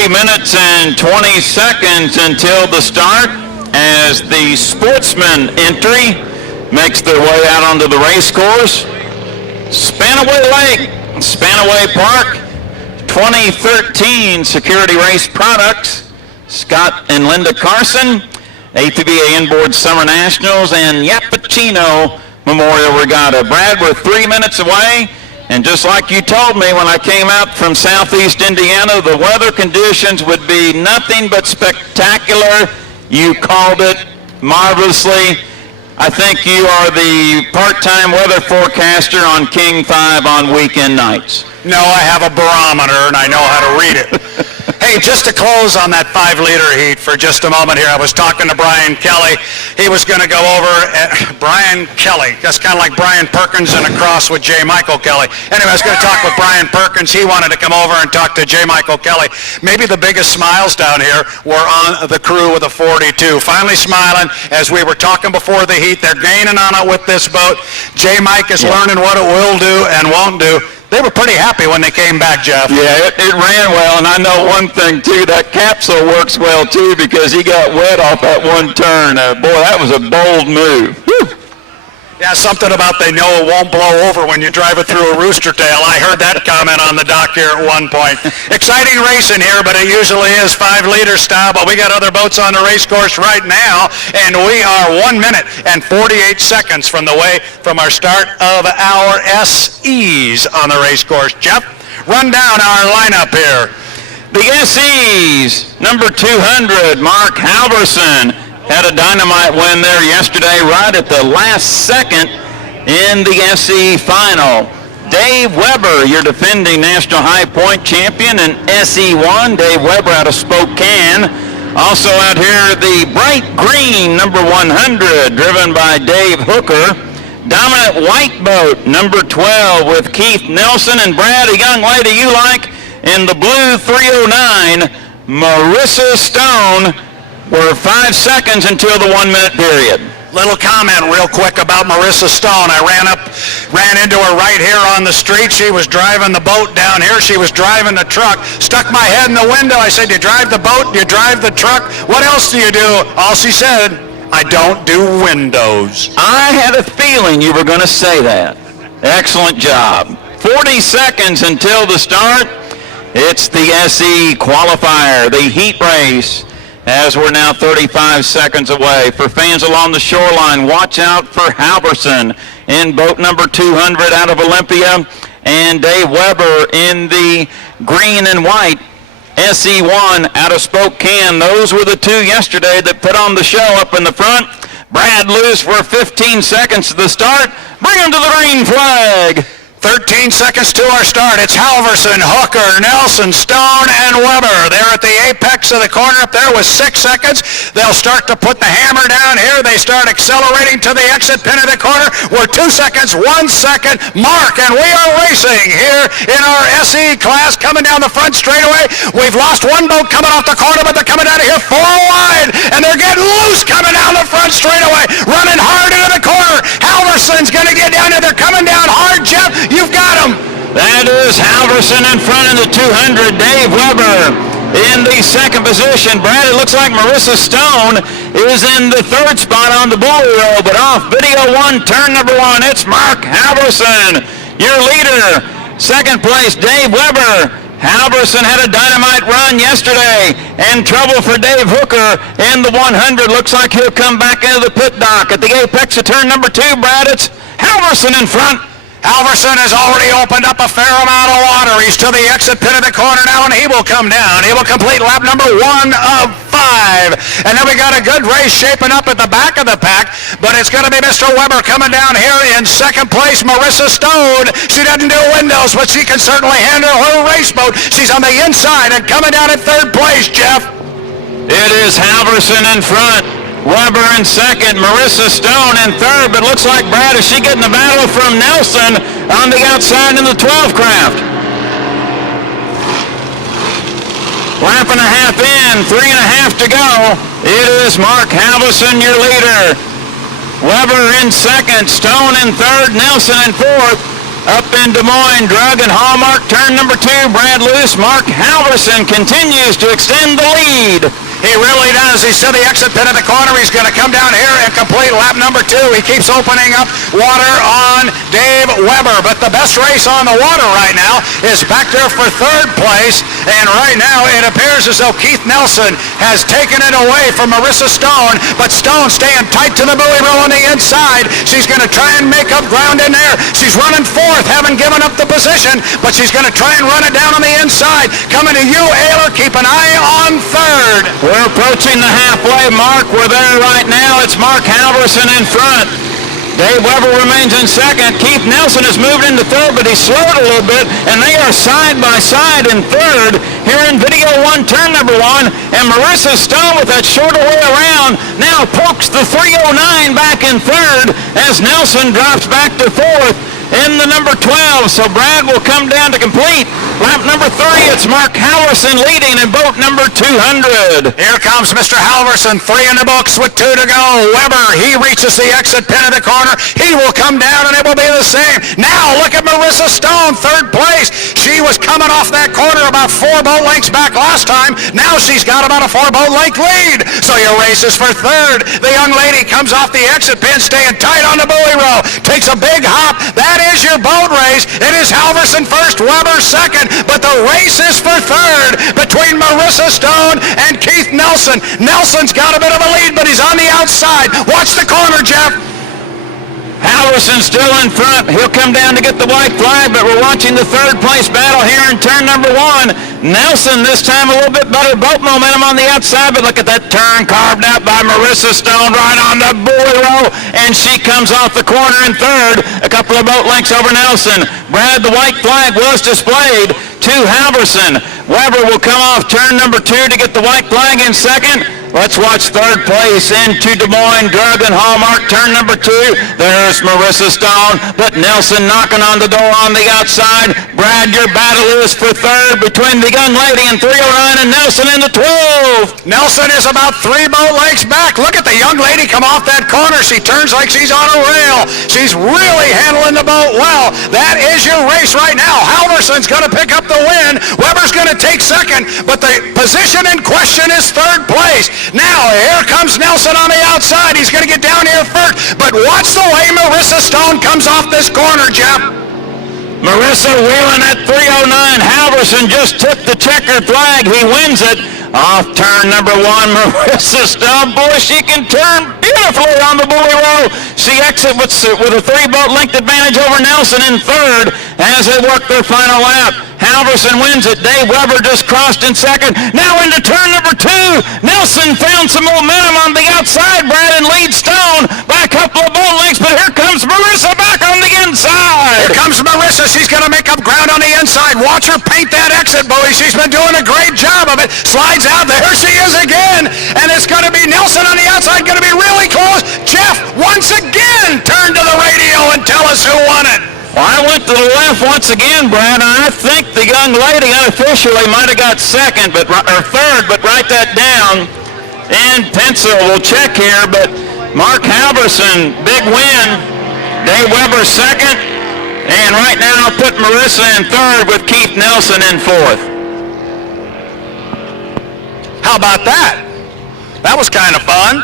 3 minutes and 20 seconds until the start as the Sportsman entry makes their way out onto the race course. Spanaway Lake, Spanaway Park, 2013 Security Race Products, Scott and Linda Carson, APBA Inboard Summer Nationals, and Yapachino Memorial Regatta. Brad, we're 3 minutes away, and just like you told me when I came out from southeast Indiana, the weather conditions would be nothing but spectacular. You called it marvelously. I think you are the part-time weather forecaster on King 5 on weekend nights. No, I have a barometer and I know how to read it. Hey, just to close on that 5-liter heat for just a moment here, I was talking to Brian Kelly. He was going to go over Brian Kelly. That's kind of like Brian Perkins and a cross with J. Michael Kelly. Anyway, I was going to talk with Brian Perkins. He wanted to come over and talk to J. Michael Kelly. Maybe the biggest smiles down here were on the crew with a 42. Finally smiling as we were talking before the heat. They're gaining on it with this boat. J. Mike is learning what it will do and won't do. They were pretty happy when they came back, Jeff. Yeah, it ran well, and I know one thing, too. That capsule works well, too, because he got wet off that one turn. Boy, that was a bold move. Whew. Yeah, something about they know it won't blow over when you drive it through a rooster tail. I heard that comment on the dock here at one point. Exciting racing here, but it usually is 5-liter style, but we got other boats on the race course right now, and we are 1 minute and 48 seconds from our start of our SEs on the race course. Jeff, run down our lineup here. The SEs, number 200, Mark Halverson, had a dynamite win there yesterday right at the last second in the SE final. Dave Weber, your defending National High Point champion in SE1. Dave Weber out of Spokane. Also out here, the bright green number 100, driven by Dave Hooker. Dominant white boat, number 12, with Keith Nelson. And Brad, a young lady you like, in the blue 309, Marissa Stone. We're 5 seconds until the 1 minute period. Little comment real quick about Marissa Stone. I ran into her right here on the street. She was driving the boat down here. She was driving the truck. Stuck my head in the window. I said, "Do you drive the boat? Do you drive the truck? What else do you do?" All she said, "I don't do windows." I had a feeling you were going to say that. Excellent job. 40 seconds until the start. It's the SE qualifier, the heat race, as we're now 35 seconds away. For fans along the shoreline, watch out for Halverson in boat number 200 out of Olympia, and Dave Weber in the green and white SE1 out of Spokane. Those were the two yesterday that put on the show up in the front. Brad loose for 15 seconds to the start. Bring him to the green flag. 13 seconds to our start. It's Halverson, Hooker, Nelson, Stone, and Weber. They're at the apex of the corner up there with 6 seconds. They'll start to put the hammer down here. They start accelerating to the exit pin of the corner. We're 2 seconds, 1 second, mark, and we are racing here in our SE class coming down the front straightaway. We've lost one boat coming off the corner, but they're coming out of here 4 wide, and they're getting loose coming down the front straightaway, running hard into the corner. Halverson's going to get down here. They're coming down hard, Jeff. You've got him. That is Halverson in front of the 200. Dave Weber in the second position. Brad, it looks like Marissa Stone is in the third spot on the buoy roll, but off video 1, turn number 1, it's Mark Halverson, your leader. Second place, Dave Weber. Halverson had a dynamite run yesterday, and trouble for Dave Hooker in the 100. Looks like he'll come back into the pit dock at the apex of turn number 2. Brad, it's Halverson in front. Halverson has already opened up a fair amount of water. He's to the exit pin of the corner now, and he will come down. He will complete lap number 1 of 5. And then we got a good race shaping up at the back of the pack, but it's going to be Mr. Weber coming down here in second place. Marissa Stone, she doesn't do windows, but she can certainly handle her race boat. She's on the inside and coming down in third place, Jeff. It is Halverson in front. Weber in second, Marissa Stone in third, but looks like, Brad, is she getting the battle from Nelson on the outside in the 12 craft. Lap and a half in, 3.5 to go. It is Mark Halverson, your leader. Weber in second, Stone in third, Nelson in fourth. Up in Des Moines, Drug and Hallmark, turn number 2, Brad Luce. Mark Halverson continues to extend the lead. He really does. He's to the exit pin at the corner. He's going to come down here and complete lap number 2. He keeps opening up water on Dave Weber. But the best race on the water right now is back there for 3rd place. And right now it appears as though Keith Nelson has taken it away from Marissa Stone. But Stone staying tight to the buoy row on the inside. She's going to try and make up ground in there. She's running 4th, haven't given up the position. But she's going to try and run it down on the inside. Coming to you, Ayler. Keep an eye on 3rd. We're approaching the halfway mark. We're there right now. It's Mark Halverson in front. Dave Weber remains in 2nd. Keith Nelson has moved into 3rd, but he slowed a little bit, and they are side by side in 3rd here in video 1, turn number 1. And Marissa Stone, with that shorter way around, now pokes the 309 back in 3rd as Nelson drops back to 4th in the number 12. So Brad will come down to complete lap number 3. It's Mark Halverson leading in boat number 200. Here comes Mr. Halverson, 3 in the books with 2 to go. Weber, he reaches the exit pin of the corner. He will come down and it will be the same. Now look at Marissa Stone, 3rd place. She was coming off that corner about 4 boat lengths back last time. Now she's got about a 4 boat length lead. So your race is for 3rd. The young lady comes off the exit pin, staying tight on the buoy row. Takes a big hop. That is your boat race. It is Halverson 1st, Weber 2nd. But the race is for 3rd between Marissa Stone and Keith Nelson. Nelson's got a bit of a lead, but he's on the outside. Watch the corner, Jeff. Halverson still in front. He'll come down to get the white flag, but we're watching the 3rd place battle here in turn number 1. Nelson this time a little bit better boat momentum on the outside, but look at that turn carved out by Marissa Stone right on the buoy row, and she comes off the corner in 3rd, a couple of boat lengths over Nelson. Brad, the white flag was displayed to Halverson. Weber will come off turn number 2 to get the white flag in 2nd. Let's watch 3rd place into Des Moines, Drug and Hallmark, turn number 2. There's Marissa Stone, but Nelson knocking on the door on the outside. Brad, your battle is for 3rd between the young lady in 309 and Nelson in the 12. Nelson is about 3 boat lengths back. Look at the young lady come off that corner. She turns like she's on a rail. She's really handling the boat well. That is your race right now. Halverson's going to pick up the win. Weber's going to take 2nd, but the position in question is 3rd place. Now, here comes Nelson on the outside. He's going to get down here first, but watch the way Marissa Stone comes off this corner, Jeff. Marissa wheeling at 309. Halverson just took the checkered flag. He wins it. Off turn number 1, Marissa Stone. Boy, she can turn beautifully on the buoy row. She exits with a 3 boat length advantage over Nelson in 3rd as they work their final lap. Halverson wins it. Dave Weber just crossed in 2nd. Now into turn number 2. Nelson found some momentum on the outside, Brad, and leads Stone by a couple of boat lengths, but here comes Marissa back on the inside. Here comes Marissa. She's going to make up ground on the inside. Watch her paint that exit buoy. She's been doing a great job of it. Slides out. There she is again. And it's going to be Nelson on the outside. Going to be really close. Jeff, once again, turn to the radio and tell us who won it. Well, I went to the left once again, Brad, and I think the young lady unofficially might have got 2nd, or 3rd, but write that down in pencil. We'll check here, but Mark Halverson, big win. Dave Weber 2nd, and right now I'll put Marissa in 3rd with Keith Nelson in 4th. How about that? That was kind of fun.